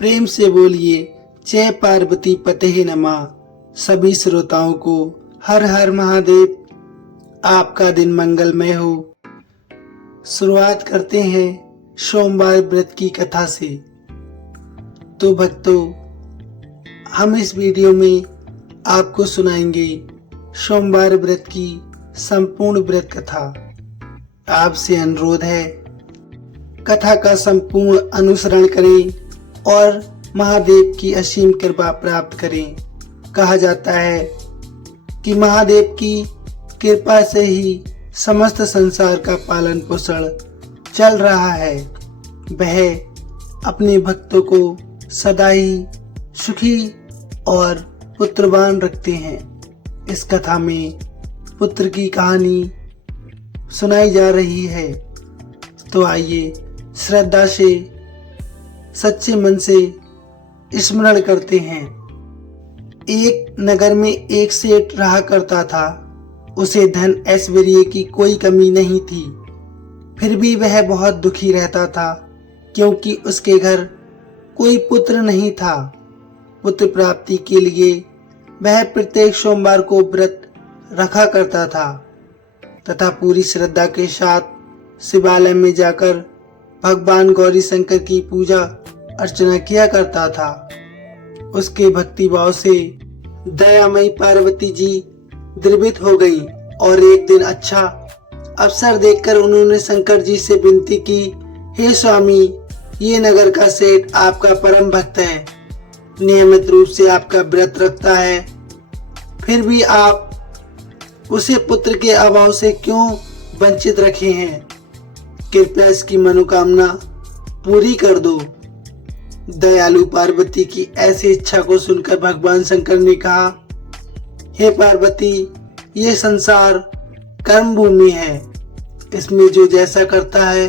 प्रेम से बोलिए जय पार्वती पते नमः। सभी श्रोताओं को हर हर महादेव। आपका दिन मंगलमय हो। शुरुआत करते हैं सोमवार व्रत की कथा से। तो भक्तों, हम इस वीडियो में आपको सुनाएंगे सोमवार व्रत की संपूर्ण व्रत कथा। आपसे अनुरोध है, कथा का संपूर्ण अनुसरण करें और महादेव की असीम कृपा प्राप्त करें। कहा जाता है कि महादेव की कृपा से ही समस्त संसार का पालन पोषण चल रहा है। वह अपने भक्तों को सदा ही सुखी और पुत्रवान रखते हैं। इस कथा में पुत्र की कहानी सुनाई जा रही है। तो आइए श्रद्धा से, सच्चे मन से स्मरण करते हैं। एक नगर में एक सेठ रहा करता था। उसे धन ऐश्वर्य की कोई कमी नहीं थी। फिर भी वह बहुत दुखी रहता था, क्योंकि उसके घर कोई पुत्र नहीं था। पुत्र प्राप्ति के लिए वह प्रत्येक सोमवार को व्रत रखा करता था तथा पूरी श्रद्धा के साथ शिवालय में जाकर भगवान गौरी शंकर की पूजा अर्चना किया करता था। उसके भक्ति भाव से दयामयी पार्वती जी द्रवित हो गई और एक दिन अच्छा अवसर देखकर उन्होंने शंकर जी से विनती की, हे स्वामी, ये नगर का सेठ आपका परम भक्त है, नियमित रूप से आपका व्रत रखता है, फिर भी आप उसे पुत्र के अभाव से क्यों वंचित रखे हैं? कृपया इसकी मनोकामना पूरी कर दो। दयालु पार्वती की ऐसी इच्छा को सुनकर भगवान शंकर ने कहा, हे पार्वती, ये संसार कर्म भूमि है। इसमें जो जैसा करता है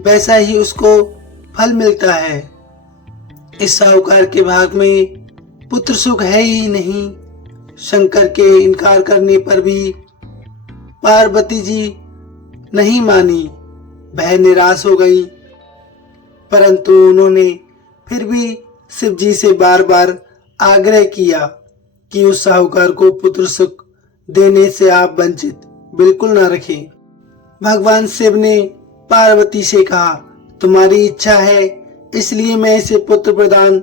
वैसा ही उसको फल मिलता है। इस साहूकार के भाग में पुत्र सुख है ही नहीं। शंकर के इनकार करने पर भी पार्वती जी नहीं मानी। वह निराश हो गई, परंतु उन्होंने फिर भी शिव जी से बार बार आग्रह किया कि उस साहूकार को पुत्र सुख देने से आप वंचित बिल्कुल न रखें। भगवान शिव ने पार्वती से कहा, तुम्हारी इच्छा है इसलिए मैं इसे पुत्र प्रदान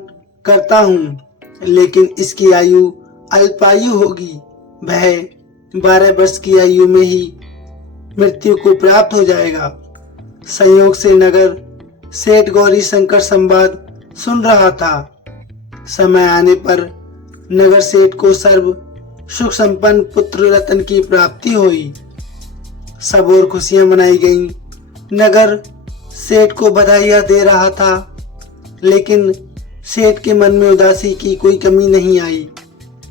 करता हूँ, लेकिन इसकी आयु अल्पायु होगी। वह 12 वर्ष की आयु में ही मृत्यु को प्राप्त हो जाएगा। संयोग से नगर सेठ गौरी शंकर संवाद सुन रहा था। समय आने पर नगर सेठ को सर्व सुख संपन्न पुत्र रत्न की प्राप्ति हुई। सब और खुशियां मनाई गईं। नगर सेठ को बधाइयां दे रहा था, लेकिन सेठ के मन में उदासी की कोई कमी नहीं आई,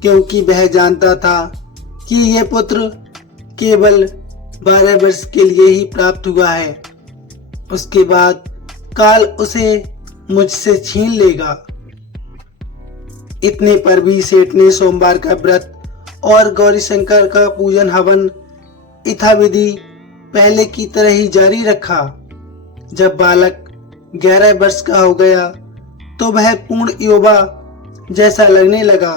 क्योंकि वह जानता था कि यह पुत्र केवल 12 वर्ष के लिए ही प्राप्त हुआ है। उसके बाद काल उसे मुझसे छीन लेगा। इतने पर भी सेठ ने सोमवार का व्रत और गौरी शंकर का पूजन हवन यथाविधि पहले की तरह ही जारी रखा। जब बालक 11 वर्ष का हो गया तो वह पूर्ण युवा जैसा लगने लगा।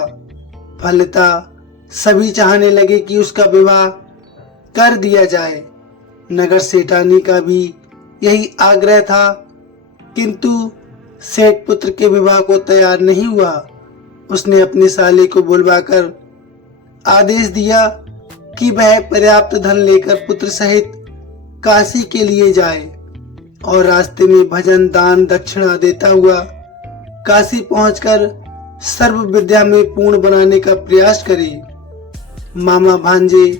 फलतः सभी चाहने लगे कि उसका विवाह कर दिया जाए। नगर सेठानी का भी यही आग्रह था, किंतु सेठ पुत्र के विवाह को तैयार नहीं हुआ। उसने अपने साले को बुलवाकर आदेश दिया कि वह पर्याप्त धन लेकर पुत्र सहित काशी के लिए जाए और रास्ते में भजन दान दक्षिणा देता हुआ काशी पहुंचकर सर्व विद्या में पूर्ण बनाने का प्रयास करे। मामा भांजे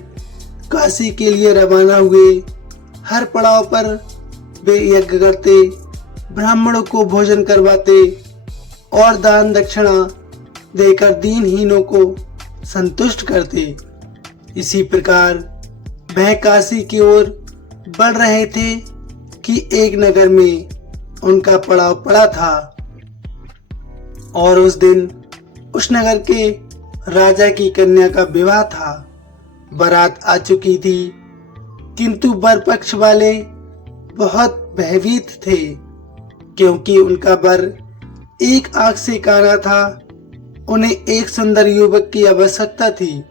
काशी के लिए रवाना हुए। हर पड़ाव पर वे यज्ञ करते, ब्राह्मणों को भोजन करवाते और दान दक्षिणा देकर दीनहीनों को संतुष्ट करते। इसी प्रकार वह काशी की ओर बढ़ रहे थे कि एक नगर में उनका पड़ाव पड़ा था और उस दिन उस नगर के राजा की कन्या का विवाह था। बारात आ चुकी थी, किंतु वर पक्ष वाले बहुत भयभीत थे, क्योंकि उनका वर एक आंख से काना था। उन्हें एक सुंदर युवक की आवश्यकता थी।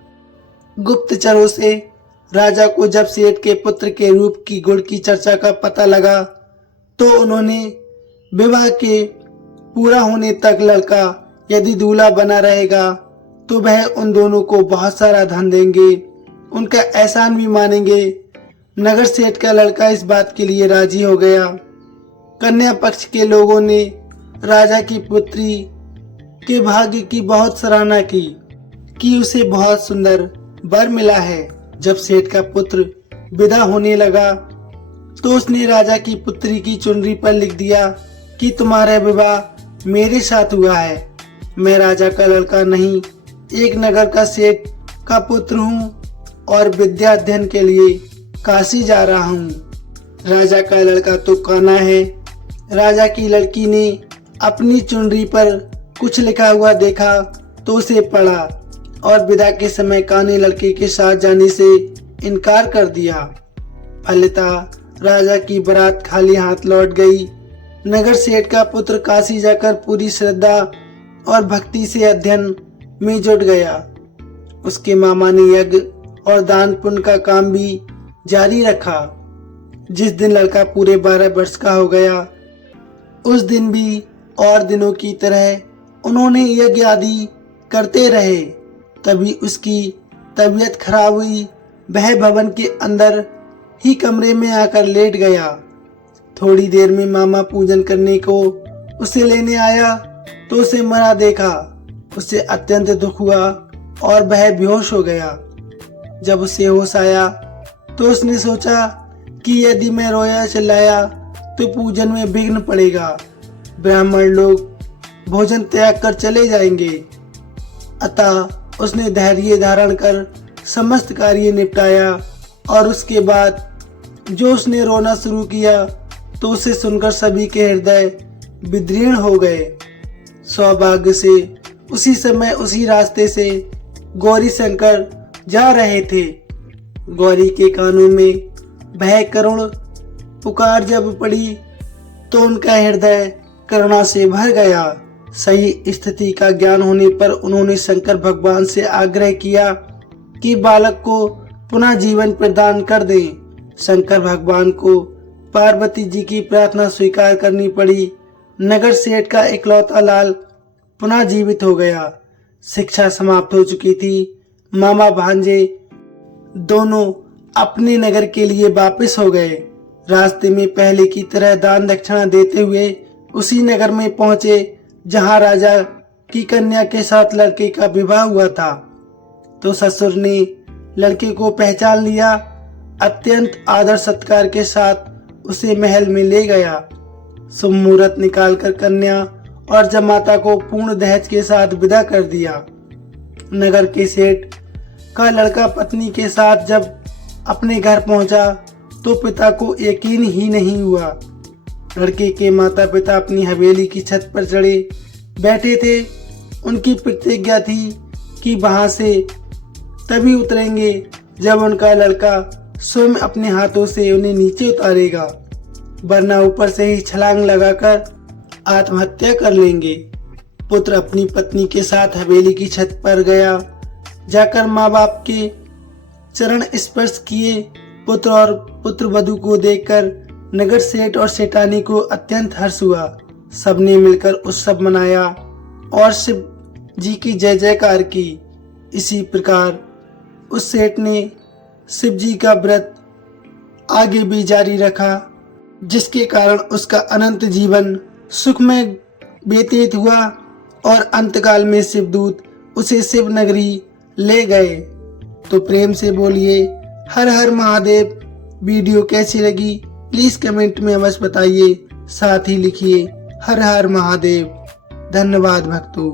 गुप्तचरों से राजा को जब सेठ के पुत्र के रूप की गुण की चर्चा का पता लगा तो उन्होंने विवाह के पूरा होने तक लड़का यदि दूल्हा बना रहेगा तो वह उन दोनों को बहुत सारा धन देंगे, उनका एहसान भी मानेंगे। नगर सेठ का लड़का इस बात के लिए राजी हो गया। कन्या पक्ष के लोगों ने राजा की पुत्री के भाग्य की बहुत सराहना की कि उसे बहुत सुंदर वर मिला है। जब सेठ का पुत्र विदा होने लगा तो उसने राजा की पुत्री की चुनरी पर लिख दिया कि तुम्हारा विवाह मेरे साथ हुआ है। मैं राजा का लड़का नहीं, एक नगर का सेठ का पुत्र हूँ और विद्या अध्ययन के लिए काशी जा रहा हूँ। राजा का लड़का तो काना है। राजा की लड़की ने अपनी चुनरी पर कुछ लिखा हुआ देखा तो उसे पढ़ा और विदा के समय काने लड़के के साथ जाने से इनकार कर दिया। फलतः राजा की बारात खाली हाथ लौट गई। नगर सेठ का पुत्र काशी जाकर पूरी श्रद्धा और भक्ति से अध्ययन में जुट गया। उसके मामा ने यज्ञ और दान पुण्य का काम भी जारी रखा। जिस दिन लड़का पूरे 12 वर्ष का हो गया उस दिन भी और दिनों की तरह उन्होंने यज्ञ आदि करते रहे। तभी उसकी तबीयत खराब हुई। वह भवन के अंदर ही कमरे में आकर लेट गया। थोड़ी देर में मामा पूजन करने को उसे लेने आया तो उसे मरा देखा। उसे अत्यंत दुख हुआ और वह बेहोश हो गया। जब उसे होश आया तो उसने सोचा कि यदि मैं रोया चिल्लाया तो पूजन में विघ्न पड़ेगा, ब्राह्मण लोग भोजन त्याग कर चले जाएंगे। अतः उसने धैर्य धारण कर समस्त कार्य निपटाया और उसके बाद जो उसने रोना शुरू किया तो उसे सुनकर सभी के हृदय विदीर्ण हो गए। सौभाग्य से उसी समय उसी रास्ते से गौरी शंकर जा रहे थे। गौरी के कानों में भय करुण पुकार जब पड़ी तो उनका हृदय करुणा से भर गया। सही स्थिति का ज्ञान होने पर उन्होंने शंकर भगवान से आग्रह किया कि बालक को पुनः जीवन प्रदान कर दें। शंकर भगवान को पार्वती जी की प्रार्थना स्वीकार करनी पड़ी। नगर सेठ का इकलौता लाल पुनः जीवित हो गया। शिक्षा समाप्त हो चुकी थी। मामा भांजे दोनों अपने नगर के लिए वापस हो गए। रास्ते में पहले की तरह दान दक्षिणा देते हुए उसी नगर में पहुंचे जहां राजा की कन्या के साथ लड़के का विवाह हुआ था। तो ससुर ने लड़के को पहचान लिया। अत्यंत आदर सत्कार के साथ उसे महल में ले गया। शुभ मुहूर्त निकालकर कन्या और जमाता को पूर्ण दहेज के साथ विदा कर दिया। नगर के सेठ का लड़का पत्नी के साथ जब अपने घर पहुंचा तो पिता को यकीन ही नहीं हुआ। लड़के के माता पिता अपनी हवेली की छत पर चढ़े बैठे थे। उनकी प्रतिज्ञा थी कि वहां से तभी उतरेंगे जब उनका लड़का स्वयं अपने हाथों से उन्हें नीचे उतारेगा, वरना ऊपर से ही छलांग लगाकर आत्महत्या कर लेंगे। पुत्र अपनी पत्नी के साथ हवेली की छत पर गया। जाकर माँ बाप के चरण स्पर्श किए। पुत्र और पुत्र वधू को देखकर नगर सेठ और सेठानी को अत्यंत हर्ष हुआ। सबने मिलकर उत्सव मनाया और शिव जी की जय जयकार की। इसी प्रकार उस सेठ ने शिव जी का व्रत आगे भी जारी रखा, जिसके कारण उसका अनंत जीवन सुख में व्यतीत हुआ और अंतकाल में शिवदूत उसे शिव नगरी ले गए। तो प्रेम से बोलिए हर हर महादेव। वीडियो कैसी लगी प्लीज कमेंट में अवश्य बताइए। साथ ही लिखिए हर हर महादेव। धन्यवाद भक्तों।